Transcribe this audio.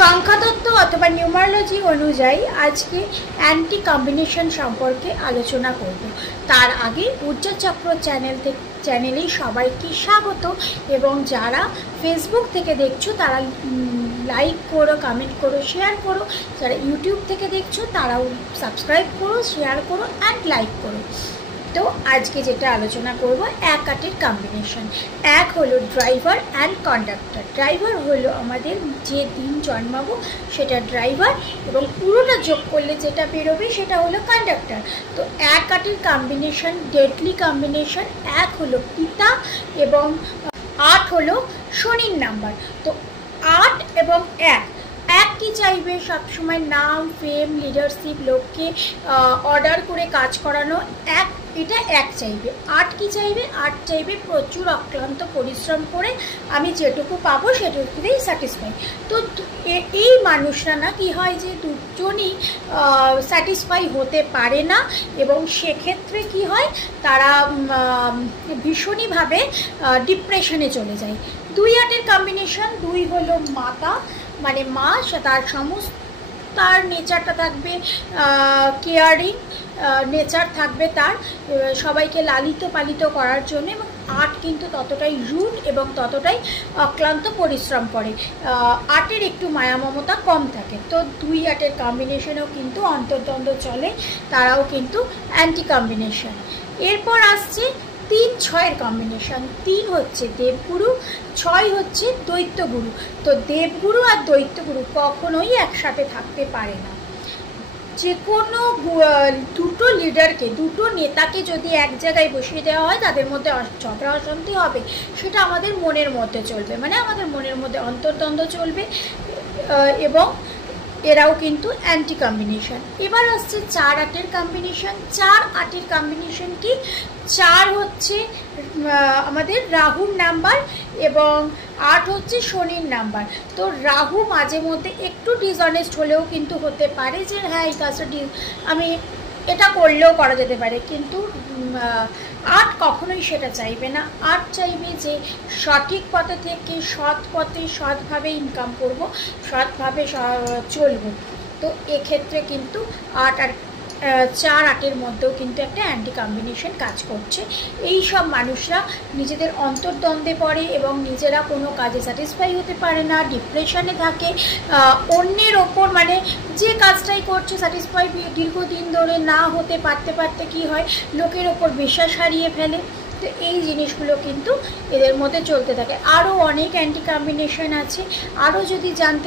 সংখ্যাতত্ত্ব অথবা নিউমারোলজি অনুযায়ী আজকে অ্যান্টি কম্বিনেশন সম্পর্কে আলোচনা করব। তার আগে ঊর্জা চক্র চ্যানেলে সবাইকে স্বাগত, এবং যারা ফেসবুক থেকে দেখছো তারা লাইক করো, কমেন্ট করো, শেয়ার করো। যারা ইউটিউব থেকে দেখছো তারাও সাবস্ক্রাইব করো, শেয়ার করো অ্যান্ড লাইক করো। তো আজকে যেটা আলোচনা করব, এক আটের কম্বিনেশন। এক হলো ড্রাইভার অ্যান্ড কন্ডাক্টর। ড্রাইভার হলো আমাদের যে দিন জন্মাবো সেটা ড্রাইভার, এবং পুরোটা যোগ করলে যেটা বেরোবে সেটা হলো কন্ডাক্টর। তো এক আটের কম্বিনেশন ডেডলি কম্বিনেশন। এক হলো পিতা এবং 8 হলো শনির নাম্বার। তো 8 এবং 1 কি চাইবে? সবসময় নাম, ফেম, লিডারশিপ, লোককে অর্ডার করে কাজ করানো। এটা এক চাইবে। 8 কি চাইবে? 8 চাইবে প্রচুর অক্লান্ত পরিশ্রম করে আমি যেটুকু পাবো সেটুকুতেই স্যাটিসফাই। তো এই মানুষরা না কি হয় যে দুজনই স্যাটিসফাই হতে পারে না, এবং সেক্ষেত্রে কি হয়, তারা ভীষণইভাবে ডিপ্রেশনে চলে যায়। 2 আটের কম্বিনেশন। 2 হলো মাতা, মানে মা। তার তার নেচারটা থাকবে কেয়ারিং নেচার থাকবে তার, সবাইকে লালিত পালিত করার জন্য। এবং 8 কিন্তু ততটাই রুড এবং ততটাই অক্লান্ত পরিশ্রম করে। 8-এর একটু মায়া মমতা কম থাকে। তো 2 আটের কম্বিনেশনেও কিন্তু অন্তর্দ্বন্দ্ব চলে, তারাও কিন্তু অ্যান্টি কম্বিনেশন। এরপর আসছে 3-6-এর কম্বিনেশন। 3 হচ্ছে দেবগুরু, 6 হচ্ছে দৈত্যগুরু। তো দেবগুরু আর দৈত্যগুরু কখনোই একসাথে থাকতে পারে না। যে কোনো দুটো লিডারকে, দুটো নেতাকে যদি এক জায়গায় বসিয়ে দেওয়া হয়, তাদের মধ্যে ঝগড়া অশান্তি হবে, সেটা আমাদের মনের মধ্যে চলবে, মানে আমাদের মনের মধ্যে অন্তর্দ্বন্দ্ব চলবে, এবং এরাও কিন্তু অ্যান্টি কম্বিনেশন। এবার আসছে 4 আটের কম্বিনেশন। 4 আটের কম্বিনেশন কি? 4 হচ্ছে আমাদের রাহুর নাম্বার এবং 8 হচ্ছে শনির নাম্বার। তো রাহু মাঝে মধ্যে একটু ডিসঅনেস্ট হলেও কিন্তু হতে পারে, যে হ্যাঁ এই কাজটা আমি এটা করলেও করা যেতে পারে, কিন্তু 8 কখনোই সেটা চাইবে না। 8 চাইবে যে সঠিক পথে থেকে সৎ পথে সৎভাবে ইনকাম করব, সৎভাবে চলবো। তো এক্ষেত্রে কিন্তু 8 আর 4 আটের মধ্যেও কিন্তু একটা অ্যান্টি কম্বিনেশন কাজ করছে। এই সব মানুষরা নিজেদের অন্তর্দ্বন্দ্বে পড়ে এবং নিজেরা কোনো কাজে স্যাটিসফাই হতে পারে না, ডিপ্রেশনে থাকে। অন্যের ওপর, মানে যে কাজটাই করছে স্যাটিসফাই দীর্ঘদিন ধরে না হতে পারতে কি হয়, লোকের ওপর বিশ্বাস হারিয়ে ফেলে। তো এই জিনিসগুলো কিন্তু এদের মধ্যে চলতে থাকে। আরও অনেক অ্যান্টি কম্বিনেশন আছে। আরও যদি জানতে